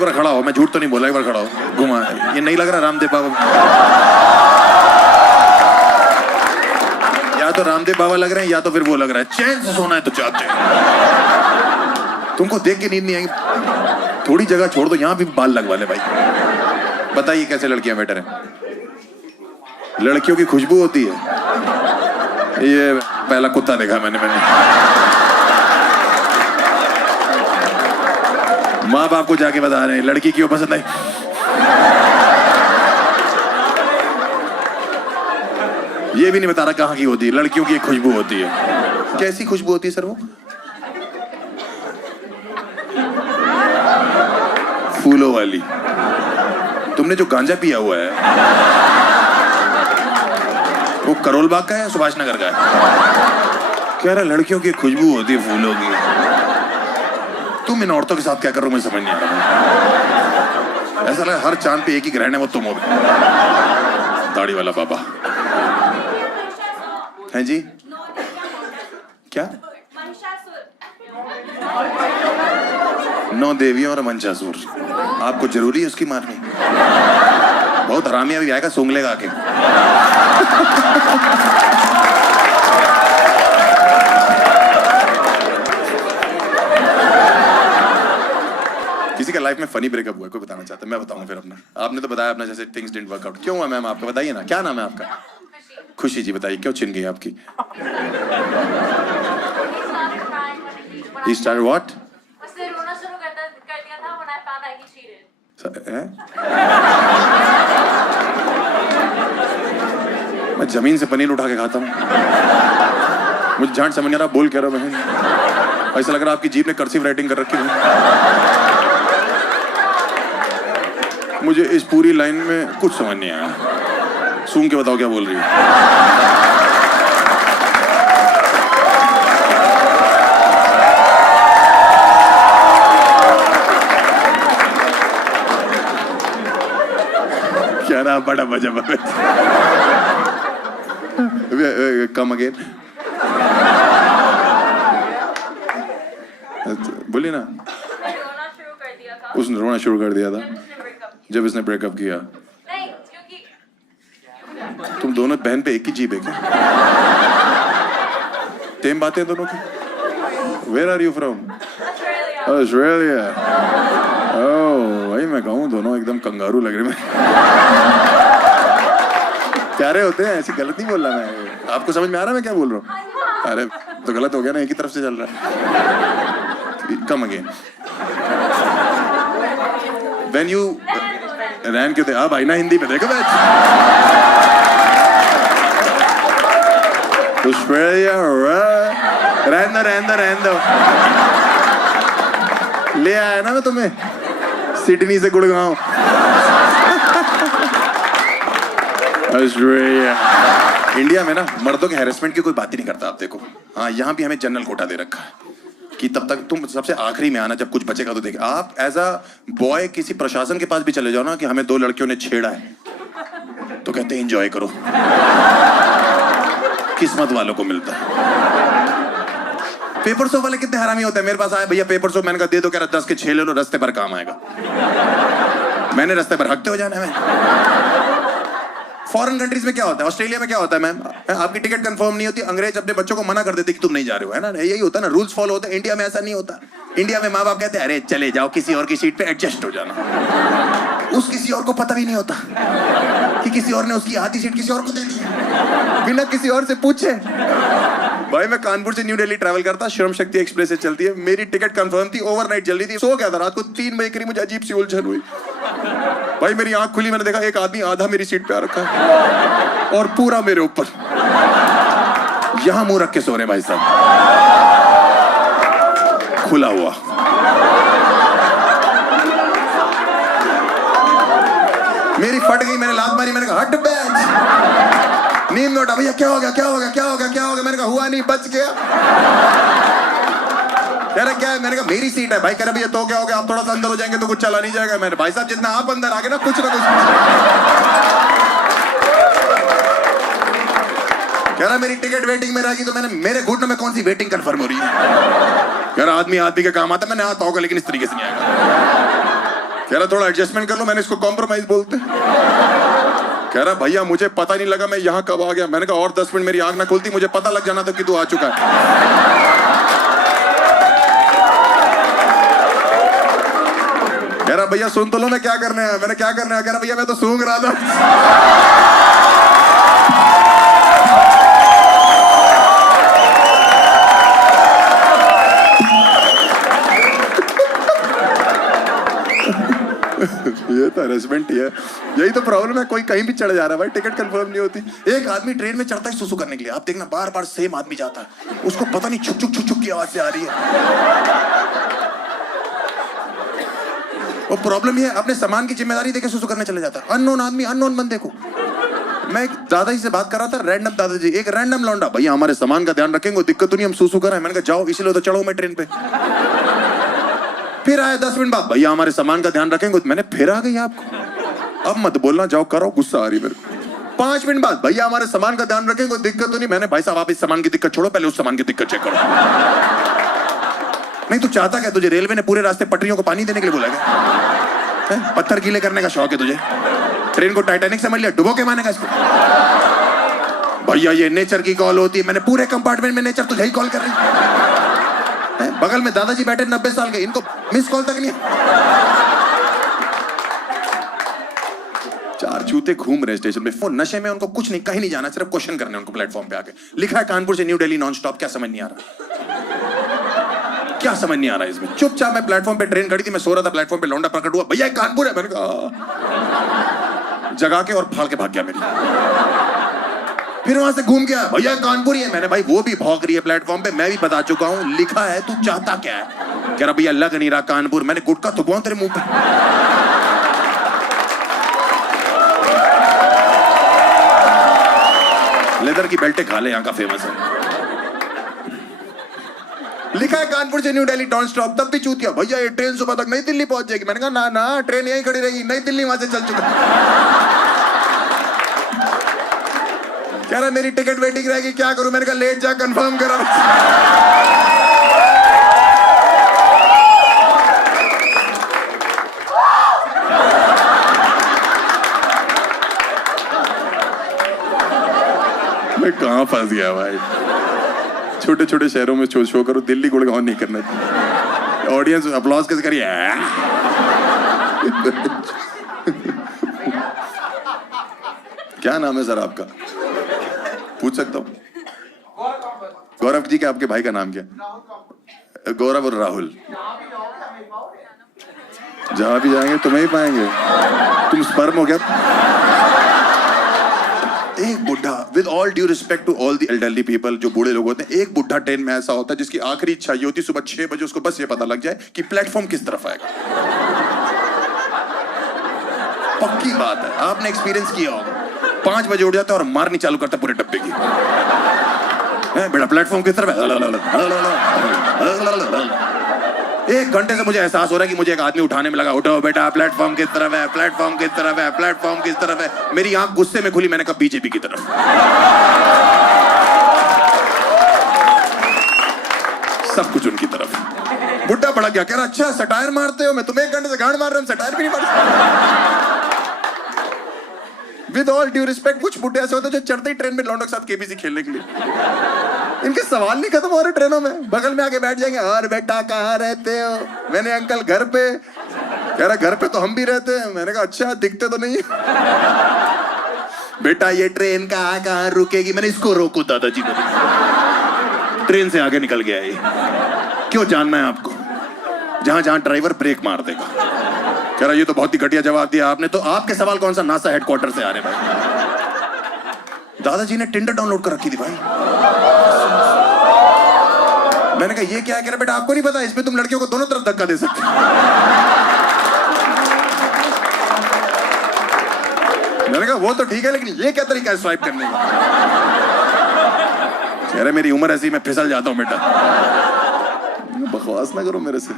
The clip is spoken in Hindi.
एक बार खड़ा हो, मैं झूठ तो नहीं बोला, एक बार खड़ा हो, घुमा। ये नहीं लग रहा रामदेव बाबा? या तो रामदेव बाबा लग रहे हैं या तो फिर वो लग रहा है। चैन से सोना है तो चाहते हैं। तुमको देख के नींद नहीं आएगी? थोड़ी जगह छोड़ दो, यहाँ भी बाल लगवा ले भाई। बताइए कैसे लड़कियां बेटर हैं? लड़कियों की खुशबू होती है। ये पहला कुत्ता देखा मैंने। माँ बाप को जाके बता रहे हैं लड़की क्यों पसंद आई। ये भी नहीं बता रहा कहाँ की होती है। लड़कियों की एक खुशबू होती है। कैसी खुशबू होती है सर वो? फूलों वाली। तुमने जो गांजा पिया हुआ है वो करोल बाग का है, सुभाष नगर का है? कह रहा लड़कियों की खुशबू होती है फूलों की। तुम इन औरतों के साथ क्या कर रहे हो मुझे समझ नहीं आ रहा। ऐसा लगा हर चांद पे एक ही ग्रहण है, वो तुम हो। दाढ़ी वाला बाबा हैं जी? क्या? 9 देवियों और मंचासुर। आपको जरूरी है उसकी मारनी? बहुत हरामी अभी आएगा, सूंघ लेगा आके। किसी का लाइफ में फनी ब्रेकअप हुआ है, कोई बताना चाहता है? मैं बताऊं फिर अपना। आपने तो बताया अपना, जैसे थिंग्स डिडंट वर्क आउट। क्यों हुआ मैम आपका? बताइए ना, क्या नाम है आपका? खुशी जी। बताइए क्यों छिन गई आपकी? He started what? उसने रोना शुरू कर दिया था when I found out he cheated. मैं जमीन से पनीर उठा के खाता हूँ। मुझे झांट समझ नहीं आ रहा बोल क्या रहा बहन। ऐसा लग रहा आपकी जीभ ने कर्सिव राइटिंग कर रखी है। मुझे इस पूरी लाइन में कुछ समझ नहीं आया। सूंघ के बताओ क्या बोल रही है। क्या ना बड़ा मजा। Come again. बोलिए ना। रोना शुरू कर दिया था। उसने रोना शुरू कर दिया था जब इसने ब्रेकअप किया। नहीं, क्योंकि तुम दोनों बहन पे एक ही जीभ है क्या? सेम बातें दोनों की। Where are you from? Australia. Oh, भाई मैं कहूँ दोनों एकदम कंगारू लग रहे हैं। प्यारे होते हैं, ऐसी गलत नहीं बोल रहा मैं। आपको समझ में आ रहा है मैं क्या बोल रहा हूँ? अरे तो गलत हो गया ना, एक ही तरफ से चल रहा है। Come again. When you रैन क्यों थे? आप भाई ना हिंदी में देखो मैच। ऑस्ट्रेलिया रहने दो। ले आया ना मैं तुम्हें सिडनी से गुड़गांव। ऑस्ट्रेलिया। इंडिया में ना मर्दों के हैरेसमेंट की कोई बात ही नहीं करता। आप देखो, हाँ यहाँ भी हमें जनरल कोटा दे रखा है कि तब तक तुम सबसे आखिरी में आना, जब कुछ बचेगा तो देख। आप एज अ बॉय किसी प्रशासन के पास भी चले जाओ ना कि हमें 2 लड़कियों ने छेड़ा है, तो कहते हैं एंजॉय करो। किस्मत वालों को मिलता है। पेपर सोप वाले कितने हरामी होते हैं। मेरे पास आए भैया पेपर सोप, मैंने कहा दे दो। कह रहा 10 के 6 ले लो, रास्ते पर काम आएगा। मैंने रास्ते पर हकते हो जाना है। फॉरेन कंट्रीज में क्या होता है? ऑस्ट्रेलिया में क्या होता है मैम? आपकी टिकट कंफर्म नहीं होती, अंग्रेज अपने बच्चों को मना कर देते कि तुम नहीं जा रहे हो, है ना? यही होता है ना, रूल्स फॉलो होते हैं। इंडिया में ऐसा नहीं होता। इंडिया में माँ बाप कहते हैं अरे चले जाओ, किसी और की सीट पे एडजस्ट हो जाना। उस किसी और को पता भी नहीं होता कि किसी और ने उसकी आधी सीट किसी और को दे दी बिना किसी और से पूछे। भाई मैं कानपुर से न्यू दिल्ली ट्रैवल करता, श्रम शक्ति एक्सप्रेस से चलती है। मेरी टिकट कंफर्म थी, ओवरनाइट चल रही थी। सो गया था, रात को 3 बजे करीब मुझे अजीब सी उलझन हुई। भाई मेरी आंख खुली, मैंने देखा एक आदमी आधा मेरी सीट पे आ रखा है और पूरा मेरे ऊपर। यहां मुंह रख के सो रहे भाई साहब, खुला हुआ। मेरी फट गई, मैंने लात मारी, मैंने कहा हट बेंच। नींद में उठा, भैया क्या हो गया क्या हो गया क्या हो गया क्या हो गया? मैंने कहा हुआ नहीं, बच गया। कह रहा क्या है? मैंने कहा मेरी सीट है। भाई कह रहा भैया तो क्या हो गया, आप थोड़ा सा अंदर हो जाएंगे तो कुछ चला नहीं जाएगा। मैंने भाई साहब जितना आप अंदर आ गए ना कुछ ना कुछ। कह रहा मेरी टिकट वेटिंग में रहेगी। तो मैंने मेरे घुटनों में कौन सी वेटिंग कंफर्म हो रही है? कह रहा आदमी आदमी का काम आता, मैंने आता होगा लेकिन इस तरीके से नहीं आएगा। कह रहा थोड़ा एडजस्टमेंट कर लो, मैंने इसको कॉम्प्रोमाइज बोलते हैं। कह रहा भैया मुझे पता नहीं लगा मैं यहाँ कब आ गया। मैंने कहा और 10 मिनट मेरी आंख ना खुलती मुझे पता लग जाना था कि तू आ चुका है। कह रहा भैया सुन तो लो मैं क्या करने आया। मैंने क्या करने आया? कह रहा भैया मैं तो सूंघ रहा था। ये तो हरेसमेंट ही है। यही तो प्रॉब्लम है, कोई कहीं भी चढ़ जा रहा है भाई, टिकट कंफर्म नहीं होती। एक आदमी ट्रेन में चढ़ता है सुसु करने के लिए, आप देखना बार बार सेम आदमी जाता है, उसको पता नहीं छुक छुक छुक छुक की आवाज से आ रही है। वो प्रॉब्लम ये है, अपने सामान की जिम्मेदारी देके सुसु करने चले जाता है। अननोन आदमी अननोन बंदे को। मैं एक दादाजी से बात कर रहा था, रैंडम दादाजी, एक रैंडम लौंडा, भैया हमारे सामान का ध्यान रखेंगे, दिक्कत तो नहीं, हम सुसु कर रहे हैं। मैंने कहा जाओ, इसलिए तो चढ़ो मैं ट्रेन पे। फिर आया 10 मिनट बाद, भैया हमारे सामान का ध्यान रखेंगे। मैंने फिर आ गई आपको, अब मत बोलना, जाओ करो, गुस्सा आ रही मेरे को। 5 मिनट बाद, भैया हमारे सामान का ध्यान रखेंगे, दिक्कत तो नहीं। मैंने भाई साहब आप इस सामान की दिक्कत छोड़ो, पहले उस सामान की दिक्कत चेक करो। नहीं तू चाहता क्या? तुझे रेलवे ने पूरे रास्ते पटरियों को पानी देने के लिए बोला क्या? पत्थर गीले करने का शौक है तुझे? ट्रेन को टाइटैनिक समझ लिया, डुबो के मानेगा इसको? भैया ये नेचर की कॉल होती है। मैंने पूरे कंपार्टमेंट में नेचर तुझे ही कॉल कर रही है। बगल में दादाजी बैठे 90 साल के, इनको मिस कॉल तक नहीं। 4 चूते घूम रहे स्टेशन पे, फोन नशे में, उनको कुछ नहीं, कहीं नहीं जाना, सिर्फ क्वेश्चन करने उनको प्लेटफॉर्म पे आके। लिखा है कानपुर से न्यू दिल्ली नॉन स्टॉप, क्या समझ नहीं आ रहा? क्या समझ नहीं आ रहा है इसमें? चुपचाप मैं प्लेटफॉर्म पे, ट्रेन खड़ी थी, मैं सो रहा था प्लेटफॉर्म पे, लौंडा प्रकट हुआ, भैया कानपुर है। मैंने कहा जगा के और फाड़ के भाग गया मेरी। फिर वहां से घूम गया, भैया कानपुर ही है। मैंने भाई वो भी भौंक रही है प्लेटफॉर्म पे, मैं भी बता चुका हूं, लिखा है, तू चाहता क्या है? कह रहा भैया लग नहीं रहा कानपुर। मैंने गुटका थुकवाऊं तेरे मुंह पे? लेदर की बेल्टें खा ले, यहाँ का फेमस है। लिखा है कानपुर से न्यू दिल्ली नॉन स्टॉप, तब भी चूतिया, भैया ये ट्रेन सुबह तक नई दिल्ली पहुंच जाएगी। मैंने कहा ना ना, ट्रेन यहीं खड़ी रहेगी, नई दिल्ली वहां से चल चुका। कह रहा मेरी टिकट वेटिंग रहेगी, क्या करूं? मैंने कहा लेट जा, कंफर्म करा। मैं कहां फंस गया भाई? छोटे छोटे शहरों में शो करो, दिल्ली गुड़गांव नहीं करना चाहिए। ऑडियंस अपलॉज कैसे करिए? क्या नाम है सर आपका? पूछ सकता हूँ? गौरव जी, क्या आपके भाई का नाम क्या? गौरव और राहुल। जहां भी जाएंगे तुम्हें ही पाएंगे। तुम स्पर्म हो क्या? एक बुढ़ा, with all due respect to all the elderly people, जो बूढ़े लोग होते हैं, एक बुढ़ा ट्रेन में ऐसा होता है जिसकी आखिरी इच्छा ये होती है सुबह 6 बजे उसको बस ये पता लग जाए कि प्लेटफॉर्म किस तरफ आएगा। पक्की बात है, आपने एक्सपीरियंस किया होगा। 5 बजे उठ जाता है और मारनी चालू करता है पूरे डब्बे की। बेटा प्लेटफॉर्म किस तरफ है? 1 घंटे से मुझे एहसास हो रहा है कि मुझे एक आदमी उठाने में लगा, उठो बेटा प्लेटफॉर्म किस तरफ है, प्लेटफॉर्म किस तरफ है, प्लेटफॉर्म किस तरफ है। मेरी आंख गुस्से में खुली, मैंने कहा बीजेपी की तरफ। सब कुछ उनकी तरफ। बुड्ढा पड़ा गया, कह रहा अच्छा सटायर मारते हो? मैं तुम्हें 1 घंटे से गांड मार रहा हूं, सटायर भी नहीं मार। विद ऑल ड्यू रिस्पेक्ट, कुछ बुड्ढे ऐसे होते हैं जो चढ़ते ही ट्रेन में लौंडों के साथ केबीसी खेलने के लिए। इनके सवाल नहीं खत्म हो रहे ट्रेनों में, बगल में आके बैठ जाएंगे, और बेटा कहाँ रहते हो? मैंने अंकल घर पे। कह रहा घर पे तो हम भी रहते हैं। मैंने कहा अच्छा, दिखते तो नहीं। बेटा ये ट्रेन कहाँ रुकेगी? मैंने इसको रोको दादाजी को, ट्रेन से आगे निकल गया ये। क्यों जानना है आपको? जहां जहां ड्राइवर ब्रेक मार देगा। कह रहा ये तो बहुत ही घटिया जवाब दिया आपने। तो आपके सवाल कौन सा नासा हेडक्वार्टर से आ रहे भाई? दादाजी ने टिंडर डाउनलोड कर रखी थी भाई। मैंने कहा ये क्या है? कह रहा बेटा आपको नहीं पता, इसमें तुम लड़कियों को दोनों तरफ धक्का दे सकते। मैंने कहा वो तो ठीक है, लेकिन ये क्या तरीका है स्वाइप करने का? कह रहे मेरी उम्र ऐसी, मैं फिसल जाता हूं बेटा। बकवास ना करो मेरे से।